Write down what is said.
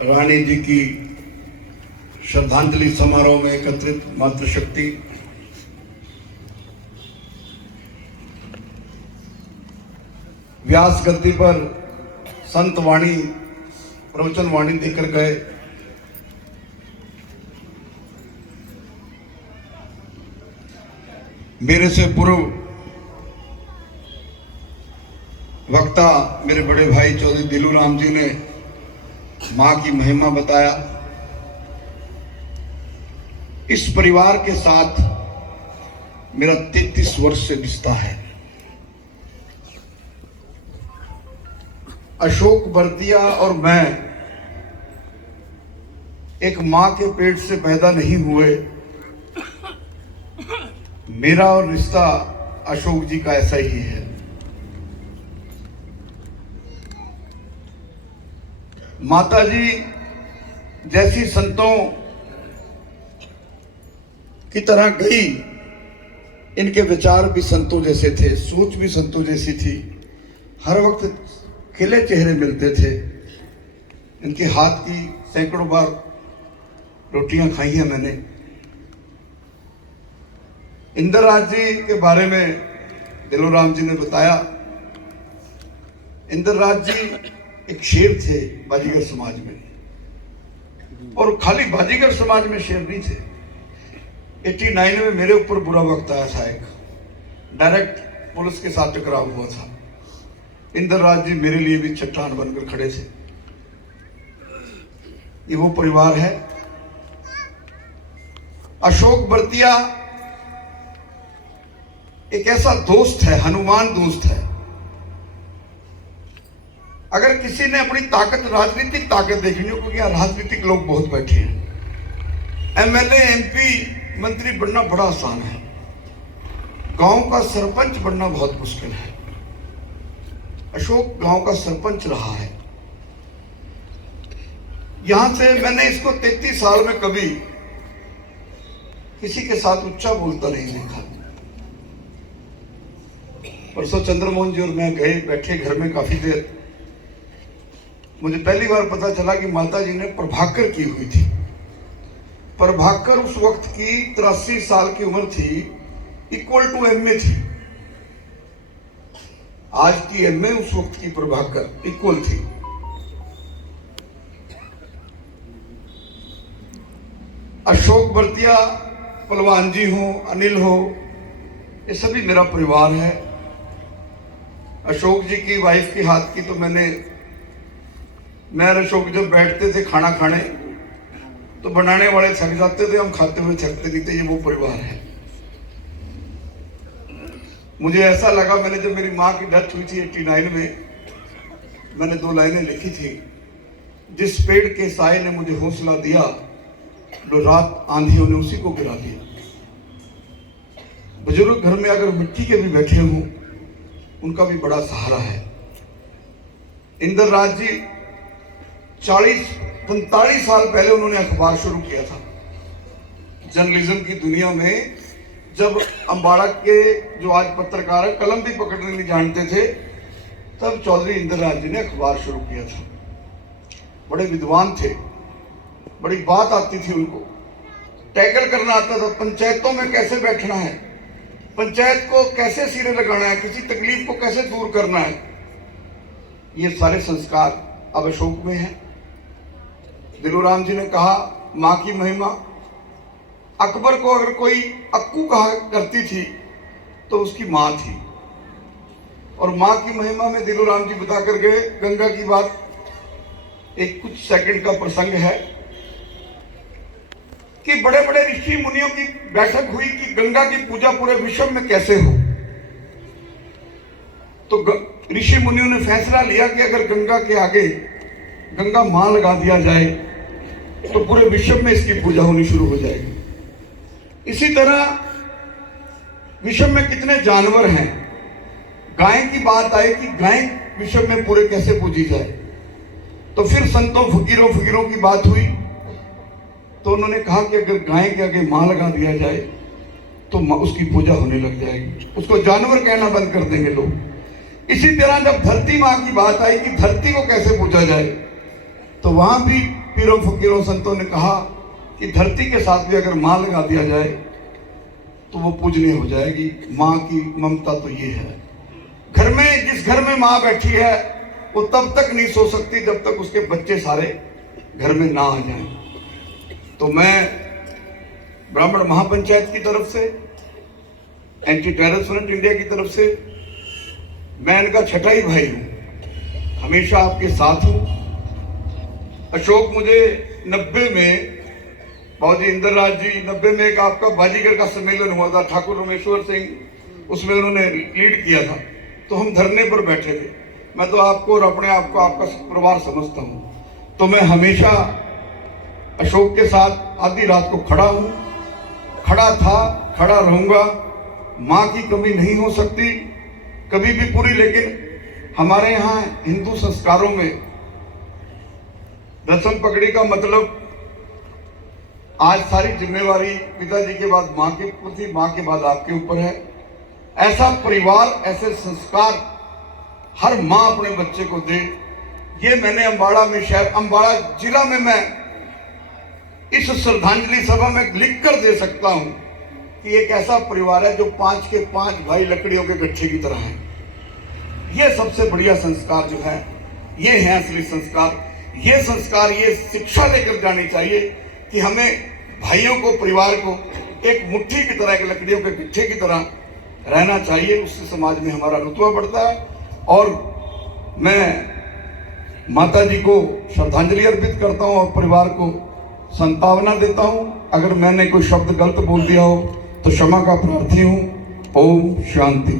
रानी जी की श्रद्धांजलि समारोह में एकत्रित मातृशक्ति, व्यास गद्दी पर संत वाणी प्रवचन वाणी देकर गए। मेरे से पूर्व वक्ता मेरे बड़े भाई चौधरी दिलू राम जी ने मां की महिमा बताया। इस परिवार के साथ मेरा 33 वर्ष से रिश्ता है। अशोक बर्दिया और मैं एक मां के पेट से पैदा नहीं हुए। मेरा और रिश्ता अशोक जी का ऐसा ही है। माता जी जैसी संतों की तरह गई, इनके विचार भी संतों जैसे थे, सोच भी संतों जैसी थी। हर वक्त खिले चेहरे मिलते थे। इनके हाथ की सैकड़ों बार रोटियां खाई हैं मैंने। इंद्रराज जी के बारे में दिलू राम जी ने बताया। इंद्रराज जी एक शेर थे बाजीगर समाज में, और खाली बाजीगर समाज में शेर नहीं थे। 89 में मेरे ऊपर बुरा वक्त आया था, एक डायरेक्ट पुलिस के साथ टकराव हुआ था। इंद्रराज जी मेरे लिए भी चट्टान बनकर खड़े थे। ये वो परिवार है। अशोक बर्दिया एक ऐसा दोस्त है, हनुमान दोस्त है। अगर किसी ने अपनी ताकत, राजनीतिक ताकत देखनी हो, क्योंकि यहाँ राजनीतिक लोग बहुत बैठे हैं। एमएलए, एमपी, मंत्री बनना बड़ा आसान है। गांव का सरपंच बनना बहुत मुश्किल है। अशोक गांव का सरपंच रहा है। यहां से मैंने इसको 33 साल में कभी किसी के साथ ऊंचा बोलता नहीं देखा। परसों चंद्रमोहन जी और मैं गए, बैठे घर में काफी देर। मुझे पहली बार पता चला कि माता जी ने प्रभाकर की हुई थी। प्रभाकर उस वक्त की 83 साल की उम्र थी, इक्वल टू एमए थी। आज की एमए उस वक्त की प्रभाकर इक्वल थी। अशोक बर्दिया, पहलवान जी हो, अनिल हो, ये सभी मेरा परिवार है। अशोक जी की वाइफ के हाथ की तो मैं और अशोक जब बैठते थे खाना खाने, तो बनाने वाले थक जाते थे, हम खाते हुए थकते नहीं थे। ये वो परिवार है। मुझे ऐसा लगा, मैंने जब मेरी माँ की डेथ हुई थी 89 में, मैंने 2 लाइनें लिखी थी। जिस पेड़ के साए ने मुझे हौसला दिया, लो रात आंधियों ने उसी को गिरा दिया। बुजुर्ग घर में अगर मिट्टी के भी बैठे हों, उनका भी बड़ा सहारा है। इंद्रराज जी 40-45 साल पहले उन्होंने अखबार शुरू किया था। जर्नलिज्म की दुनिया में जब अम्बाड़ा के जो आज पत्रकार है कलम भी पकड़ने नहीं जानते थे, तब चौधरी इंद्रराज जी ने अखबार शुरू किया था। बड़े विद्वान थे, बड़ी बात आती थी उनको, टैकल करना आता था। पंचायतों में कैसे बैठना है, पंचायत को कैसे सिरे लगाना है, किसी तकलीफ को कैसे दूर करना है, ये सारे संस्कार अब अशोक में हैं। दिलू राम जी ने कहा मां की महिमा। अकबर को अगर कोई अक्कू कहा करती थी तो उसकी मां थी। और मां की महिमा में दिलू राम जी बता कर गए गंगा की बात। एक कुछ सेकंड का प्रसंग है कि बड़े बड़े ऋषि मुनियों की बैठक हुई कि गंगा की पूजा पूरे विश्व में कैसे हो। तो ऋषि मुनियों ने फैसला लिया कि अगर गंगा के आगे गंगा मां लगा दिया जाए तो पूरे विश्व में इसकी पूजा होनी शुरू हो जाएगी। इसी तरह विश्व में कितने जानवर हैं, गाय की बात आई कि गाय विश्व में पूरे कैसे पूजी जाए। तो फिर संतों फकीरों की बात हुई, तो उन्होंने कहा कि अगर गाय के आगे मां लगा दिया जाए तो उसकी पूजा होने लग जाएगी, उसको जानवर कहना बंद कर देंगे लोग। इसी तरह जब धरती मां की बात आई कि धरती को कैसे पूजा जाए, तो वहां भी पीरों फकीरों संतों ने कहा कि धरती के साथ भी अगर माँ लगा दिया जाए तो वो पूजनीय हो जाएगी। माँ की ममता तो ये है। घर में, जिस घर में माँ बैठी है वो तब तक नहीं सो सकती जब तक उसके बच्चे सारे घर में ना आ जाएं। तो मैं ब्राह्मण महापंचायत की तरफ से, एंटी टेररिस्ट फ्रंट इंडिया की तरफ से, मैं इनका छठा ही भाई हूं, हमेशा आपके साथ हूं। अशोक मुझे 90 में, बाबूजी इंद्रराज जी, 90 में एक आपका बाजीगर का सम्मेलन हुआ था, ठाकुर रमेश्वर सिंह उसमें उन्होंने लीड किया था, तो हम धरने पर बैठे थे। मैं तो आपको और अपने आप को आपका परिवार समझता हूं, तो मैं हमेशा अशोक के साथ आधी रात को खड़ा हूं, खड़ा था, खड़ा रहूंगा। माँ की कमी नहीं हो सकती कभी भी पूरी, लेकिन हमारे यहाँ हिंदू संस्कारों में दसम पगड़ी का मतलब आज सारी जिम्मेवारी पिताजी के बाद माँ के प्रति, माँ के बाद आपके ऊपर है। ऐसा परिवार, ऐसे संस्कार हर माँ अपने बच्चे को दे। ये मैंने अम्बाड़ा में, शहर अम्बाड़ा जिला में, मैं इस श्रद्धांजलि सभा में लिख कर दे सकता हूं कि एक ऐसा परिवार है जो 5 के 5 भाई लकड़ियों के गट्ठे की तरह हैं। ये सबसे बढ़िया संस्कार जो है, ये है असली संस्कार। ये संस्कार, ये शिक्षा लेकर जानी चाहिए कि हमें भाइयों को, परिवार को एक मुट्ठी की तरह, एक लकड़ियों के गट्ठे की तरह रहना चाहिए। उससे समाज में हमारा रुतबा बढ़ता है। और मैं माता जी को श्रद्धांजलि अर्पित करता हूं और परिवार को संतावना देता हूं। अगर मैंने कोई शब्द गलत बोल दिया हो तो क्षमा का प्रार्थी हूं। ओम शांति।